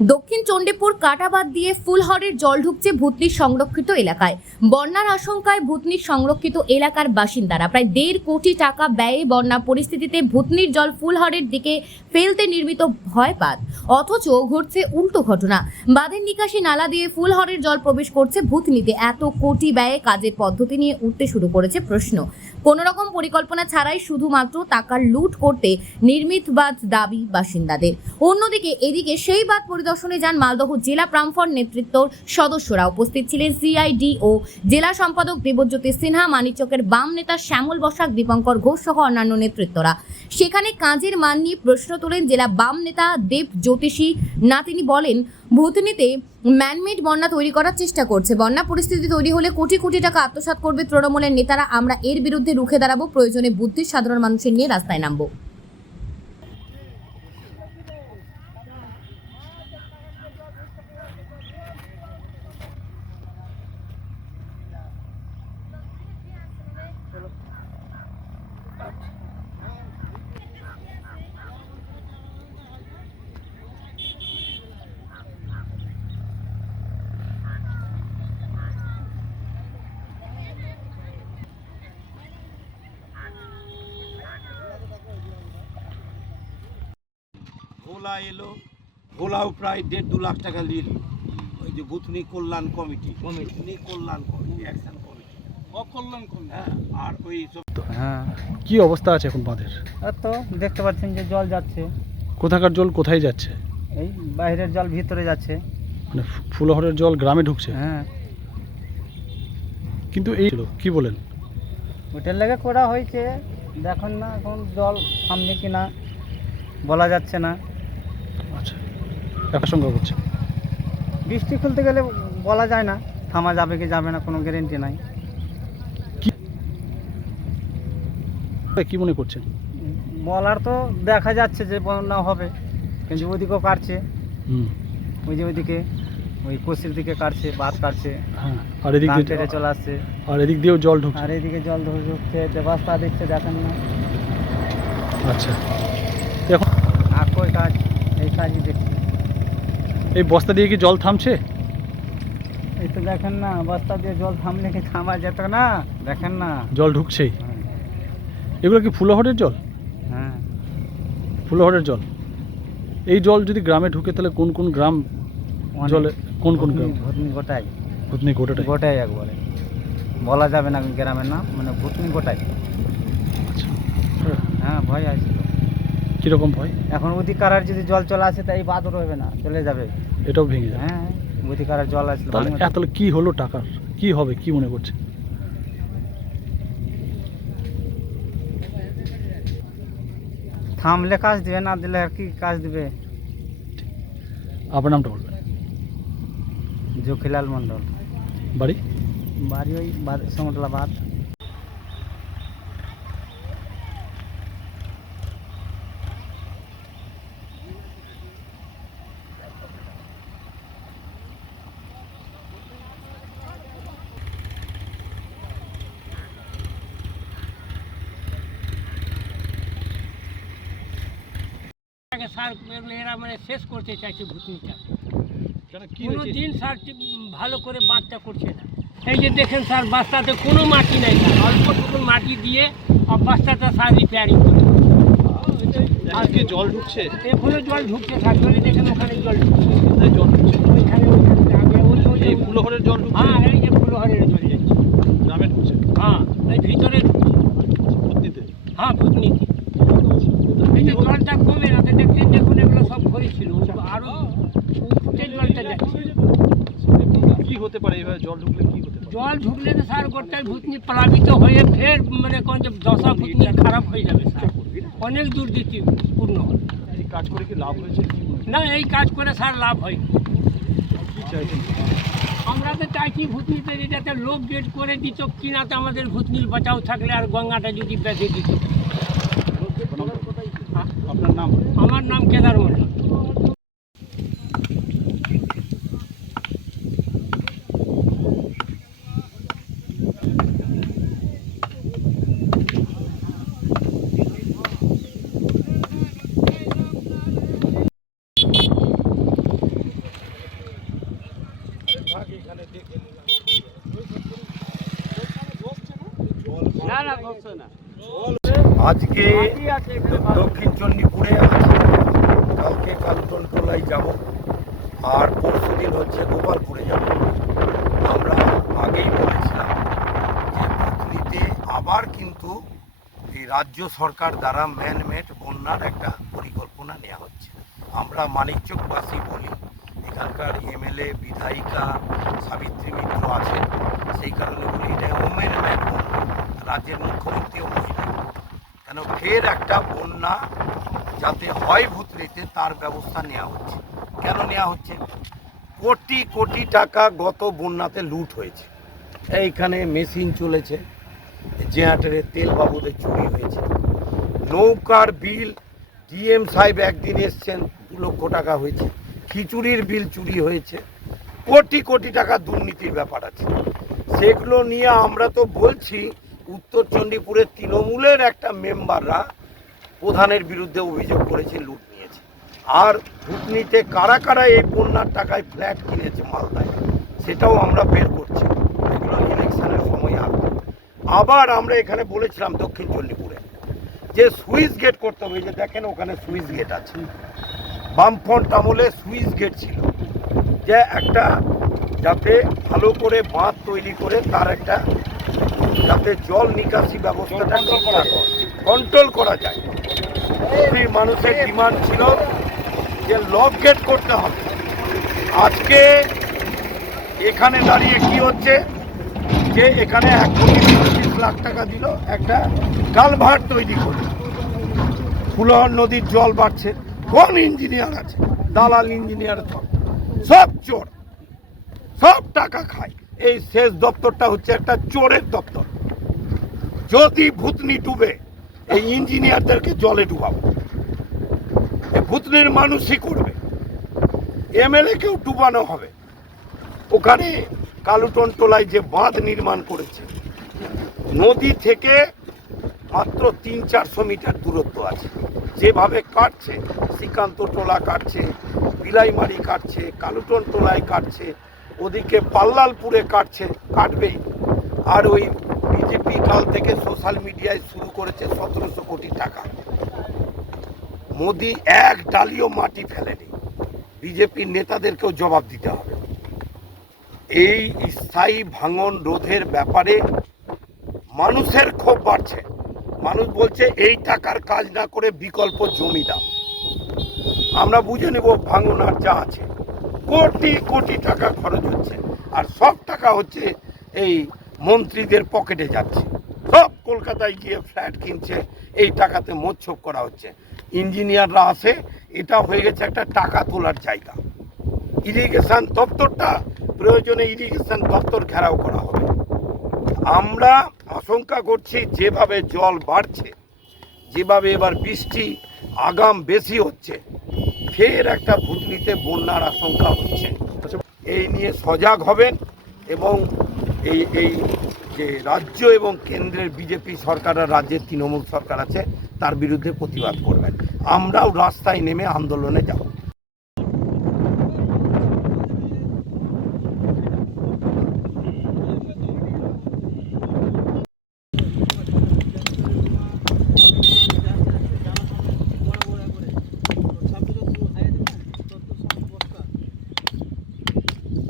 দক্ষিণ চণ্ডীপুর কাটাবাদ দিয়ে ফুলহরের জল ঢুকছে ভূতনির সংরক্ষিত এলাকায়। বন্যার আশঙ্কায় ভূতনির সংরক্ষিত এলাকার বাসিন্দারা। প্রায় দেড় কোটি টাকা ব্যয়ে বন্যা পরিস্থিতিতে ভূতনির জল ফুলহরের দিকে ফেলতে নির্মিত ভয় ভয়পাত। অথচ ঘটছে উল্টো ঘটনা। বাঁধের নিকাশি নালা দিয়ে ফুলহরের জল প্রবেশ করছে ভূতনিতে। এত কোটি ব্যয়ে কাজের পদ্ধতি নিয়ে উঠতে শুরু করেছে প্রশ্ন। কোনো রকম পরিকল্পনা ছাড়াই শুধুমাত্র টাকার লুট করতে নির্মিত বাঁধ দাবি বাসিন্দাদের। অন্যদিকে এদিকে সেই বাঁধ পরিদর্শনে যান মালদহ জেলা প্রামফর নেতৃত্বর সদস্যরা। উপস্থিত ছিলেন সিআইডি ও জেলা সম্পাদক দেবজ্যোতি সিনহা, মানিকচকের বাম নেতা শ্যামল বসাক, দীপঙ্কর ঘোষ সহ অন্যান্য নেতৃত্বরা। সেখানে কাজের মান নিয়ে প্রশ্ন তোলেন জেলা বাম নেতা দেব জ্যোতিষী। না, তিনি বলেন, ভূতনিতে ম্যানমেড বন্যা তৈরি করার চেষ্টা করছে। বন্যা পরিস্থিতি তৈরি হলে কোটি কোটি টাকা আত্মসাৎ করবে তৃণমূলের নেতারা। আমরা এর বিরুদ্ধে রুখে দাঁড়াবো, প্রয়োজনে বুদ্ধির সাধারণ মানুষের নিয়ে রাস্তায় নামবো। ভোলা এলো ভোলাও প্রায় দেড় দু লাখ টাকা নিল। ওই যে বুথনি কল্যাণ কমিটি। বুথনি কল্যাণ কমিটি অ্যাকশন কমিটি। অকল্যাণ কমিটি। হ্যাঁ আর ওই সব হ্যাঁ কি অবস্থা আছে এখন বাঁধের? আর তো দেখতে পাচ্ছেন যে জল যাচ্ছে। কোথাকার জল কোথায় যাচ্ছে? এই বাইরের জল ভিতরে যাচ্ছে। মানে ফুলহরের জল গ্রামে ঢুকছে? হ্যাঁ। কিন্তু এই কি বলেন? ওটার লেগে করা হয়েছে। দেখুন না এখন জল থামবে কি না বলা যাচ্ছে না। আচ্ছা। করছে? বৃষ্টি খুলতে গেলে বলা যায় না থামা যাবে কি যাবে না কোনো গ্যারেন্টি নাই। কি? মনে করছেন? বলার তো দেখা যাচ্ছে যে বন্যা হবে কিন্তু ওদিকেও কাটছে। ওই যে ওইদিকে ওই কোষের দিকে কাটছে বাদ কাটছে। হ্যাঁ আর এদিক দিয়ে কেটে চলে আসছে। আর এদিক দিয়েও জল ঢুকছে। আর এদিকে জল ধরে ঢুকছে দেবাস্তা দিচ্ছে দেখেন না। আচ্ছা। এখন এই বস্তা দিয়ে কি জল থামছে? এই তো দেখেন না বস্তা দিয়ে জল থামলে কি থামা যেত না? দেখেন না। জল ঢুকছেই এগুলো কি ফুলহরের জল? হ্যাঁ। ফুলহরের জল। এই জল যদি গ্রামে ঢুকে তাহলে কোন কোন গ্রাম জলে কোন কোন গ্রাম? ভুতনি- ভুতনি গোটাই ভূতনি গোটাটাই গোটাই একবারে। বলা যাবে না গ্রামের নাম মানে ভুতনি গোটাই আচ্ছা। হ্যাঁ ভয় আছে। কীরকম ভয়? এখন অধিকারের যদি জল চলে আসে তাই বাদ রইবে না চলে যাবে। এটাও ভেঙে যাবে। হ্যাঁ অধিকারের জল আসলে তাহলে তাহলে কি হলো টাকার? কি হবে কি মনে করছে? থামলে কাজ দিবে না দিলে আর কি কাজ দিবে? আপনার নামটা বলবেন? জখিলাল মণ্ডল। বাড়ি? বাড়ি ওই সমতলা বাদ টাকা সার এরা মানে শেষ করতে চাইছে ভুতনিটা। কি কোনো দিন সার ভালো করে বাঁধটা করছে না। এই যে দেখেন স্যার বাস্তাতে কোনো মাটি নাই স্যার। অল্প টুকু মাটি দিয়ে আর বাস্তাটা সার রিপেয়ারিং আজকে জল ঢুকছে? এখনও জল ঢুকছে স্যার জলে দেখেন ওখানে জল ঢুকছে। জল ঢুকছে? ওইখানে ওইখানে আগে ওই ওই ফুলহরের জল ঢুকছে? হ্যাঁ এই যে ফুলহরের জল যাচ্ছে গ্রামে ঢুকছে? হ্যাঁ এই ভিতরে ভূতনিতে? হ্যাঁ ভুতনি জলটা কমে না দেখুন এগুলো সব আরও জলটা যাচ্ছে কি হতে পারে? এইভাবে জল ঢুকলে কি হতে পারে? জল ঢুকলে তো স্যার গোটাই ভূতনি প্লাবিত হয়ে ফের মানে কোন যে দশা ভূতনি খারাপ হয়ে যাবে স্যার। অনেক দুর্নীতি পূর্ণ হবে এই কাজ করে কি লাভ হয়েছে? না এই কাজ করে স্যার লাভ হয় আমরা তো চাইছি ভূতনিতে যাতে লোক গেট করে দিত কিনাতে আমাদের ভূতনির বাঁচাও থাকলে আর গঙ্গাটা যদি বেঁধে দিত নাম কেদার মন্ডল না না না। আজকে দক্ষিণ চণ্ডীপুরে আছি। কালকে কালটনটোলায় যাব। আর পরশু দিন হচ্ছে গোপালপুরে যাব। আমরা আগেই বলেছিলাম যে পুতলিতে আবার কিন্তু এই রাজ্য সরকার দ্বারা ম্যানমেড বন্যার একটা পরিকল্পনা নেওয়া হচ্ছে। আমরা মানিকচকবাসী বলি। এখানকার এমএলএ, বিধায়িকা, সাবিত্রী মিত্র আছেন। সেই কারণে বলি এটা ওমেন ম্যান রাজ্যের মুখ্যমন্ত্রীও কেন ফের একটা বন্যা যাতে হয় ভুতলিতে, তার ব্যবস্থা নেওয়া হচ্ছে। কেন নেওয়া হচ্ছে? কোটি কোটি টাকা গত বন্যাতে লুট হয়েছে। এইখানে মেশিন চলেছে জেহাটের তেল বাবুদের চুরি হয়েছে। নৌকার বিল, ডিএম সাহেব একদিন এসছেন, দু লক্ষ টাকা হয়েছে। খিচুড়ির বিল চুরি হয়েছে। কোটি কোটি টাকা দুর্নীতির ব্যাপার আছে। সেগুলো নিয়ে আমরা তো বলছি উত্তর চণ্ডীপুরের তৃণমূলের একটা মেম্বাররা প্রধানের বিরুদ্ধে অভিযোগ করেছে, লুট নিয়েছে। আর ভুটনিতে কারা কারা এই বন্যার টাকায় ফ্ল্যাট কিনেছে মালদায়, সেটাও আমরা বের করছি। ইলেকশনের সময় আসবে আবার আমরা এখানে বলেছিলাম দক্ষিণ চণ্ডীপুরে যে সুইচ গেট করতে হবে। যে দেখেন ওখানে সুইচ গেট আছে। বামফ্রন্ট আমলে সুইচ গেট ছিল। যে একটা যাতে ভালো করে বাঁধ তৈরি করে তার একটা যাতে জল নিকাশি ব্যবস্থাটা কন্ট্রোল করা যায়। খুবই মানুষের ডিমান্ড ছিল যে লক গেট করতে হবে। আজকে এখানে দাঁড়িয়ে কি হচ্ছে? যে এখানে এক কোটি পঁচিশ লাখ টাকা দিল একটা কালভার্ট তৈরি করে ফুলহর নদীর জল বাড়ছে কোন ইঞ্জিনিয়ার আছে? দালাল ইঞ্জিনিয়ার সব। সব চোর। সব টাকা খায়। এই শেষ দপ্তরটা হচ্ছে একটা চোরের দপ্তর। যদি ভূতনি ডুবে, এই ইঞ্জিনিয়ারদেরকে জলে ডুবাবো। ভূতনির মানুষই করবে? এমএলএ কেও ডুবানো হবে। ওখানে কালুটন টোলায় যে বাঁধ নির্মাণ করেছে, নদী থেকে মাত্র তিন চারশো মিটার দূরত্ব আছে। যেভাবে কাটছে, শ্রীকান্ত টোলা কাটছে, বিলাইমারি কাটছে কালুটন টোলায় কাটছে, ওদিকে পাল্লালপুরে কাটছে, কাটবেই। আর ওই বিজেপি কাল থেকে সোশ্যাল মিডিয়ায় শুরু করেছে সতেরোশো কোটি টাকা। মোদি এক ডালিও মাটি ফেলেনি। বিজেপির নেতাদেরকেও জবাব দিতে হবে। এই স্থায়ী ভাঙন রোধের ব্যাপারে মানুষের ক্ষোভ বাড়ছে। মানুষ বলছে, এই টাকার কাজ না করে বিকল্প জমি দাও। আমরা বুঝে নেব ভাঙন আর যা আছে। কোটি কোটি টাকা খরচ হচ্ছে। আর সব টাকা হচ্ছে এই মন্ত্রীদের পকেটে যাচ্ছে। সব কলকাতায় গিয়ে ফ্ল্যাট কিনছে, এই টাকাতে মোচ্ছব করা হচ্ছে। ইঞ্জিনিয়াররা আসে এটা হয়ে গেছে একটা টাকা তোলার জায়গা। ইরিগেশন দপ্তরটা, প্রয়োজনে ইরিগেশন দপ্তর ঘেরাও করা হবে। আমরা আশঙ্কা করছি যেভাবে জল বাড়ছে, যেভাবে এবার বৃষ্টি আগাম বেশি হচ্ছে, ফের একটা ভুতনিতে বন্যার আশঙ্কা হচ্ছে। এই নিয়ে সজাগ হবেন এবং এই এই যে রাজ্য এবং কেন্দ্রের বিজেপি সরকার আর রাজ্যের তৃণমূল সরকার আছে, তার বিরুদ্ধে প্রতিবাদ করবেন। আমরাও রাস্তায় নেমে আন্দোলনে যাব।